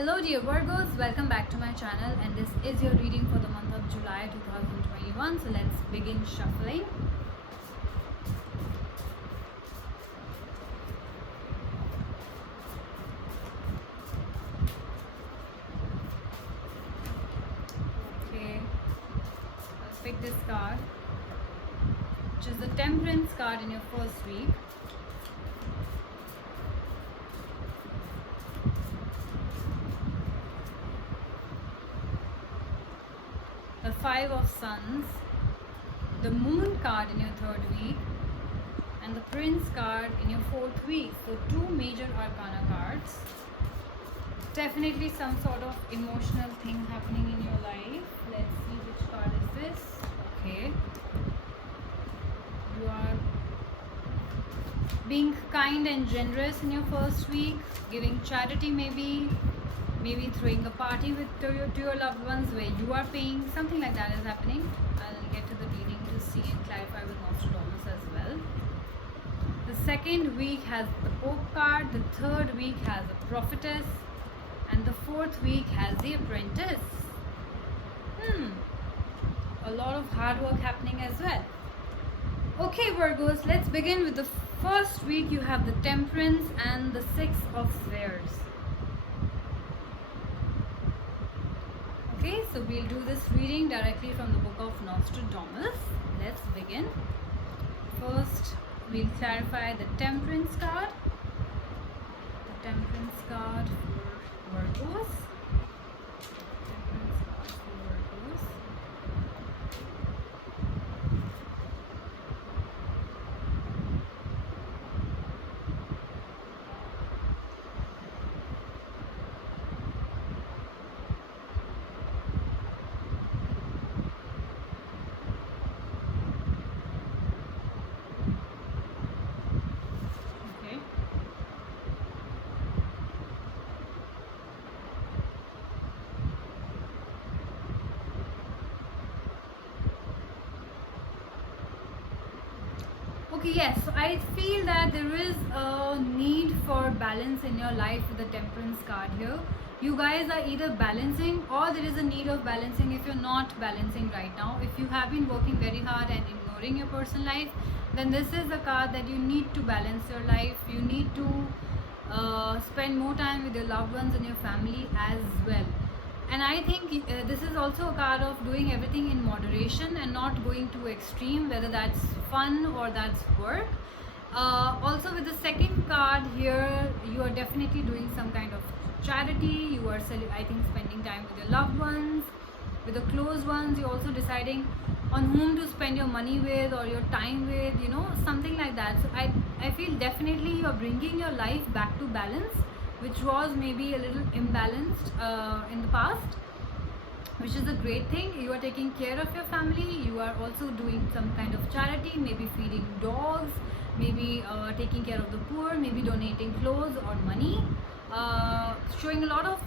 Hello dear Virgos, welcome back to my channel, and this is your reading for the month of July 2021. So let's begin shuffling. Okay, let's pick this card, which is the Temperance card in your first week. The Five of Suns, the Moon card in your third week, and the Prince card in your fourth week. So two major arcana cards. Definitely some sort of emotional thing happening in your life. Let's see which card is this. Okay. You are being kind and generous in your first week, giving charity, maybe throwing a party to your loved ones where you are paying. Something like that is happening. I'll get to the reading to see and clarify with Nostradamus as well. The second week has the Pope card, the third week has the Prophetess, and the fourth week has the Apprentice. A lot of hard work happening as well. Okay Virgos, let's begin with the first week. You have the Temperance and the Six of Swords. Okay, so we'll do this reading directly from the book of Nostradamus. Let's begin. First, we'll clarify the Temperance card. The Temperance card for Virgos. Temperance card for Virgos. Okay, yes, so I feel that there is a need for balance in your life with the Temperance card here. You guys are either balancing or there is a need of balancing if you're not balancing right now. If you have been working very hard and ignoring your personal life, then this is a card that you need to balance your life. You need to spend more time with your loved ones and your family as well. And I think this is also a card of doing everything in moderation and not going too extreme, whether that's fun or that's work. Also with the second card here, you are definitely doing some kind of charity. You are, I think, spending time with your loved ones, with the close ones. You're also deciding on whom to spend your money with or your time with, you know, something like that. So I feel definitely you are bringing your life back to balance, which was maybe a little imbalanced in the past, which is a great thing. You are taking care of your family. You are also doing some kind of charity, maybe feeding dogs, maybe taking care of the poor, maybe donating clothes or money, showing a lot of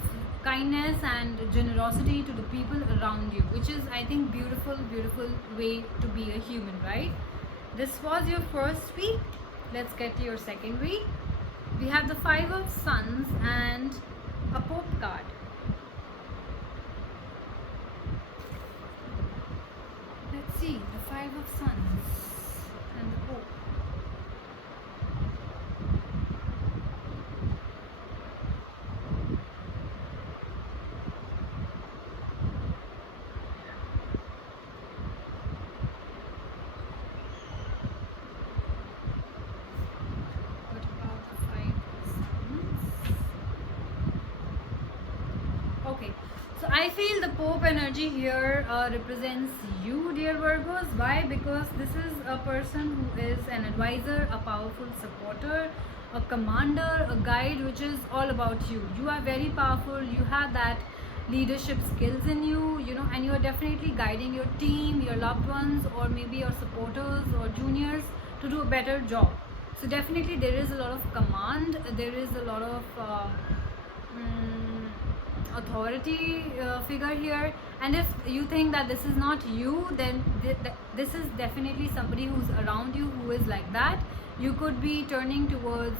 kindness and generosity to the people around you, which is, I think, beautiful way to be a human, right? This was your first week. Let's get to your second week. We have the Five of Suns and a Pope card. Let's see, the Five of Suns and the Pope. So I feel the Pope energy here represents you, dear Virgos. Why? Because this is a person who is an advisor, a powerful supporter, a commander, a guide, which is all about you. You are very powerful. You have that leadership skills in you, you know, and you are definitely guiding your team, your loved ones, or maybe your supporters or juniors to do a better job. So definitely there is a lot of command. There is a lot of authority figure here, and if you think that this is not you, then this is definitely somebody who's around you who is like that. You could be turning towards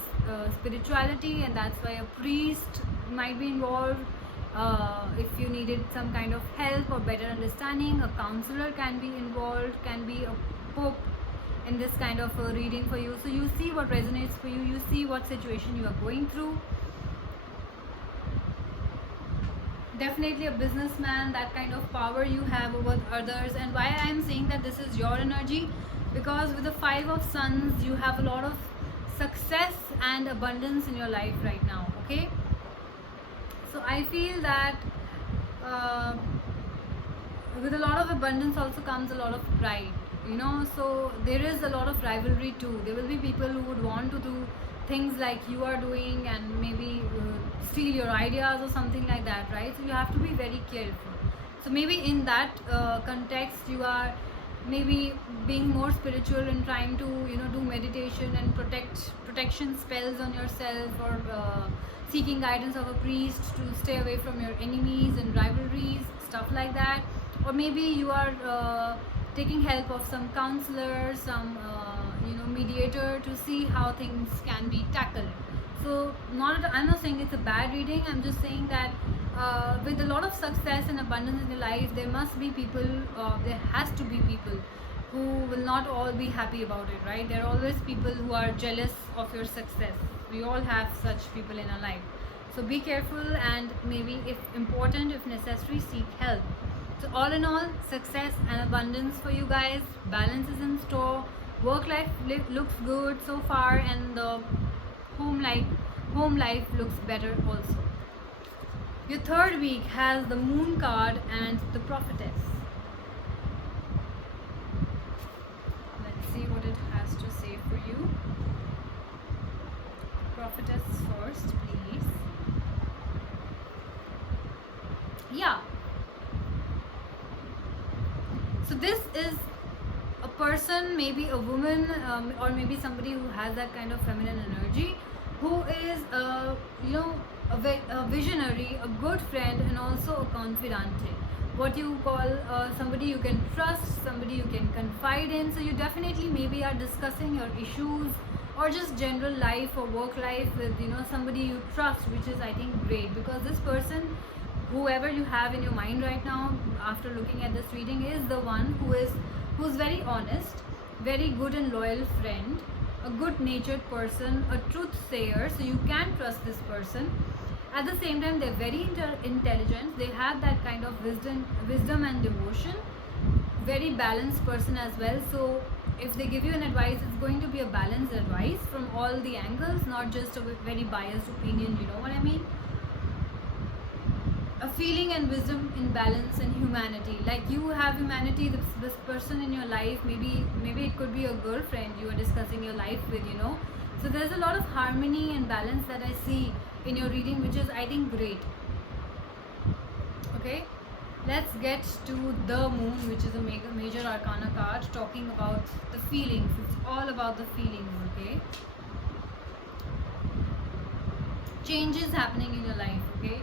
spirituality, and that's why a priest might be involved. If you needed some kind of help or better understanding, a counselor can be involved, can be a pope in this kind of reading for you. So you see what resonates for you, you see what situation you are going through. Definitely a businessman, that kind of power you have over others. And why I am saying that this is your energy, because with the 5 of Suns you have a lot of success and abundance in your life right now. Okay, so I feel that with a lot of abundance also comes a lot of pride, you know. So there is a lot of rivalry too. There will be people who would want to do things like you are doing and maybe steal your ideas or something like that, right? So you have to be very careful. So maybe in that context you are maybe being more spiritual and trying to, you know, do meditation and protection spells on yourself, or seeking guidance of a priest to stay away from your enemies and rivalries, stuff like that. Or maybe you are taking help of some counselor, some you know, mediator, to see how things can be tackled. So I'm not saying it's a bad reading, I'm just saying that with a lot of success and abundance in your life, there must be people, there has to be people who will not all be happy about it, right? There are always people who are jealous of your success. We all have such people in our life. So be careful, and maybe if important, if necessary, seek help. So all in all, success and abundance for you guys. Balance is in store. Work life looks good so far, and the home life looks better also. Your third week has the Moon card and the Prophetess. Let's see what it has to say for you. Prophetess first, please. Yeah. So this is a person, maybe a woman, or maybe somebody who has that kind of feminine energy, who is you know, a visionary, a good friend, and also a confidante. What you call somebody you can trust, somebody you can confide in. So you definitely maybe are discussing your issues or just general life or work life with, you know, somebody you trust, which is, I think, great, because this person, whoever you have in your mind right now after looking at this reading, is the one who's very honest, very good and loyal friend, a good natured person, a truth sayer. So you can trust this person. At the same time, they're very intelligent, they have that kind of wisdom and devotion. Very balanced person as well. So if they give you an advice, it's going to be a balanced advice from all the angles, not just a very biased opinion, you know what I mean. A feeling and wisdom in balance and humanity. Like you have humanity, this person in your life, maybe it could be a girlfriend you are discussing your life with, you know. So there's a lot of harmony and balance that I see in your reading, which is, I think, great. Okay, let's get to the Moon, which is a major arcana card, talking about the feelings. It's all about the feelings. Okay, changes happening in your life. Okay,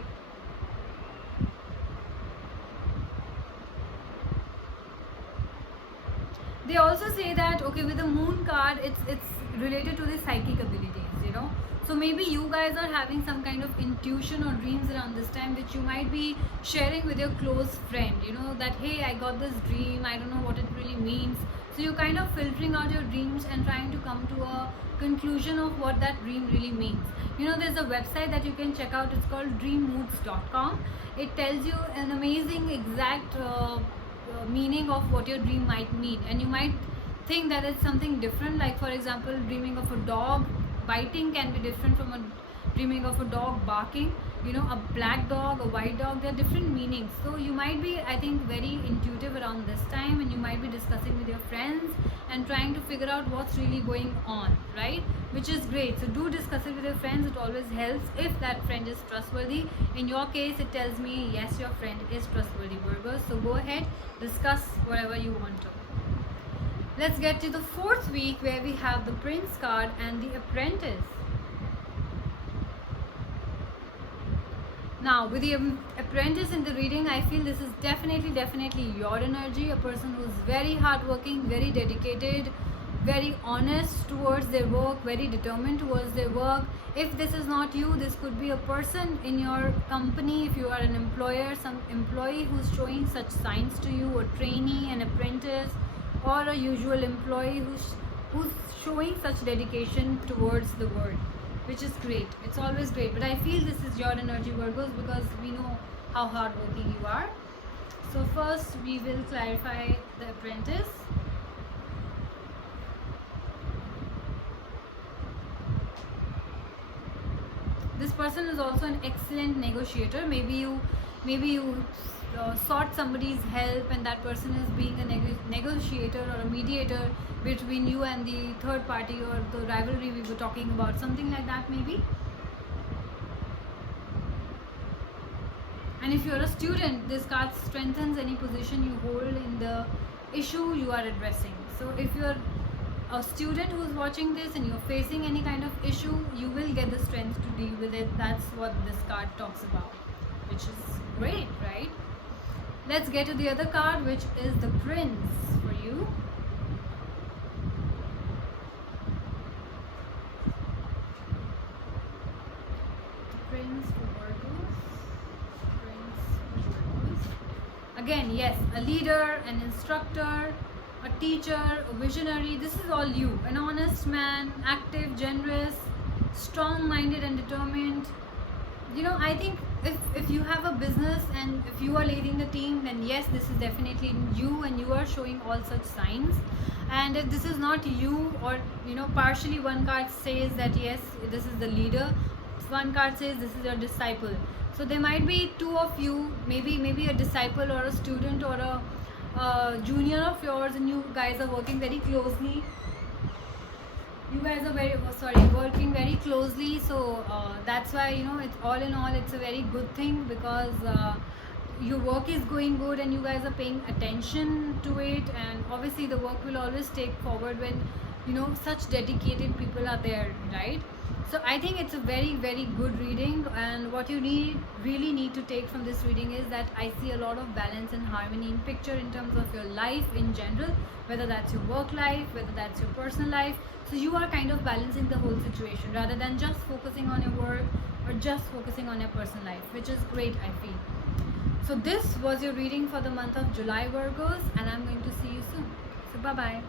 they also say that, okay, with the Moon card, it's related to the psychic abilities, you know. So maybe you guys are having some kind of intuition or dreams around this time, which you might be sharing with your close friend, you know, that hey, I got this dream, I don't know what it really means. So you're kind of filtering out your dreams and trying to come to a conclusion of what that dream really means. You know, there's a website that you can check out, it's called dreammoods.com. It tells you an amazing exact meaning of what your dream might mean, and you might think that it's something different. Like for example, dreaming of a dog biting can be different from a dreaming of a dog barking, you know, a black dog, a white dog, there are different meanings. So you might be, I think, very intuitive around this time, and you might be discussing with your friends and trying to figure out what's really going on, right? Which is great. So do discuss it with your friends, it always helps if that friend is trustworthy. In your case, it tells me yes, your friend is trustworthy, Virgo. So go ahead, discuss whatever you want to. Let's get to the fourth week, where we have the Prince card and the Apprentice. Now with the Apprentice in the reading, I feel this is definitely your energy. A person who's very hardworking, very dedicated, very honest towards their work, very determined towards their work. If this is not you, this could be a person in your company. If you are an employer, some employee who's showing such signs to you, a trainee, an apprentice, or a usual employee who's showing such dedication towards the work, which is great. It's always great. But I feel this is your energy, Virgos, because we know how hardworking you are. So first we will clarify the apprentice. This person is also an excellent negotiator. Maybe you sought somebody's help, and that person is being a negotiator or a mediator between you and the third party, or the rivalry we were talking about, something like that maybe. And if you're a student, this card strengthens any position you hold in the issue you are addressing. So if you're a student who's watching this and you're facing any kind of issue, you will get the strength to deal with it. That's what this card talks about, which is great, right? Let's get to the other card, which is the Prince for you. The Prince for Virgos. Again, yes, a leader, an instructor, a teacher, a visionary. This is all you. An honest man, active, generous, strong-minded and determined. You know, I think if you have a business and if you are leading the team, then yes, this is definitely you, and you are showing all such signs. And if this is not you, or you know, partially one card says that yes, this is the leader, one card says this is your disciple. So there might be two of you, maybe a disciple or a student or a junior of yours, and you guys are working very closely. You guys are working very closely. So that's why, you know, it's all in all, it's a very good thing, because your work is going good and you guys are paying attention to it. And obviously the work will always take forward when, you know, such dedicated people are there, right? So I think it's a very, very good reading, and what you really need to take from this reading is that I see a lot of balance and harmony in picture in terms of your life in general, whether that's your work life, whether that's your personal life. So you are kind of balancing the whole situation rather than just focusing on your work or just focusing on your personal life, which is great, I feel. So this was your reading for the month of July, Virgos, and I'm going to see you soon. So bye-bye.